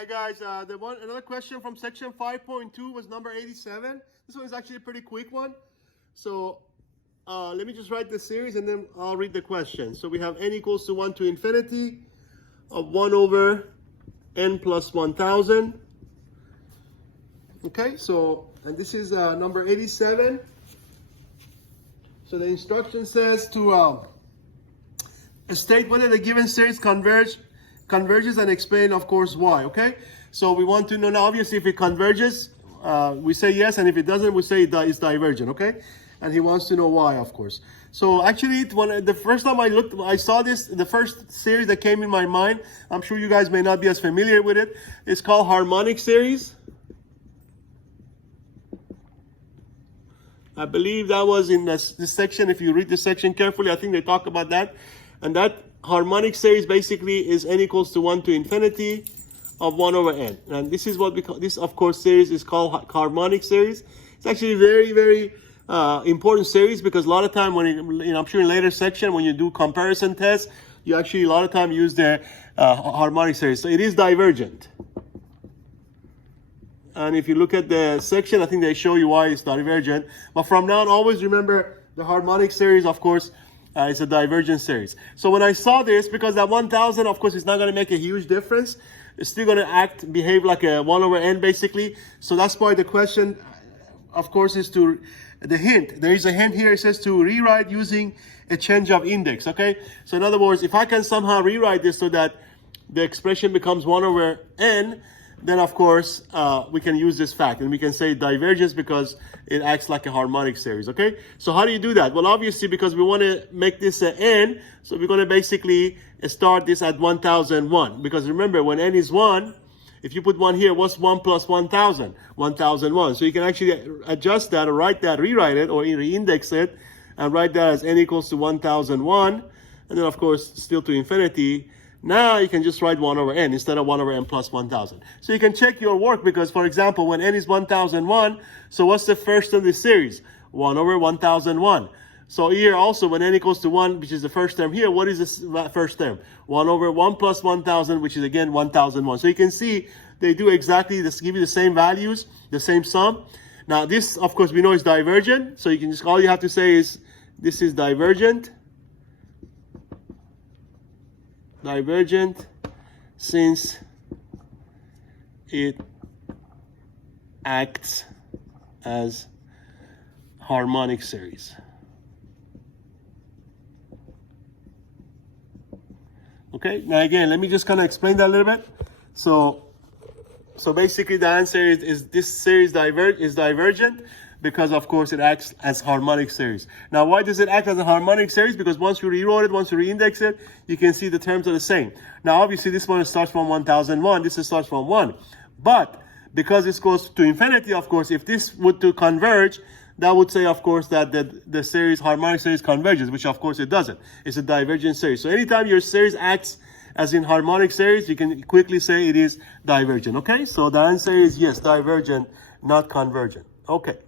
Hi guys, another question from section 5.2 was number 87. This one is actually a pretty quick one. So let me just write the series and then I'll read the question. So we have n equals to 1 to infinity of 1 over n plus 1000. Okay, so, and this is number 87. So the instruction says to state whether the given series converges and explain, of course, why. Okay, so we want to know now, obviously, if it converges, we say yes, and if it doesn't, we say it's divergent. Okay, and he wants to know why, of course. So actually, the first time I saw this, the first series that came in my mind, I'm sure you guys may not be as familiar with it, it's called harmonic series. I believe that was in this section. If you read this section carefully, I think they talk about that. And that harmonic series basically is n equals to 1 to infinity of 1 over n. And this is what we call, this of course series is called harmonic series. It's actually very, very important series because a lot of time when, I'm sure in later section when you do comparison tests, you actually a lot of time use the harmonic series. So it is divergent. And if you look at the section, I think they show you why it's divergent. But from now on, always remember the harmonic series, of course, is a divergent series. So when I saw this, because that 1000, of course, it's not going to make a huge difference. It's still going to behave like a 1 over n, basically. So that's why the question, of course, is the hint. There is a hint here. It says to rewrite using a change of index, okay? So in other words, if I can somehow rewrite this so that the expression becomes 1 over n, then of course we can use this fact and we can say divergence because it acts like a harmonic series. Okay, so how do you do that? Well, obviously because we want to make this an n, so we're going to basically start this at 1001, because remember when n is 1, if you put 1 here, what's 1 plus 1000? 1001. So you can actually adjust that or write that, rewrite it or re-index it and write that as n equals to 1001, and then of course still to infinity. Now you can just write 1 over n instead of 1 over n plus 1000. So you can check your work because, for example, when n is 1001, so what's the first of the series? 1 over 1001. So here also when n equals to 1, which is the first term here, what is this first term? 1 over 1 plus 1000, which is again 1001. So you can see they do exactly this, give you the same values, the same sum. Now this, of course, we know is divergent. So you can just, all you have to say is this is divergent. Divergent since it acts as harmonic series. Okay, now again, let me just kind of explain that a little bit. So basically the answer is this series is divergent because of course it acts as harmonic series. Now why does it act as a harmonic series? Because once you rewrote it, once you re-index it, you can see the terms are the same. Now obviously this one starts from 1001, this starts from 1. But because this goes to infinity, of course, if this would to converge, that would say of course that the series, harmonic series converges, which of course it doesn't. It's a divergent series. So anytime your series acts as in harmonic series, you can quickly say it is divergent. Okay, so the answer is yes, divergent, not convergent. Okay.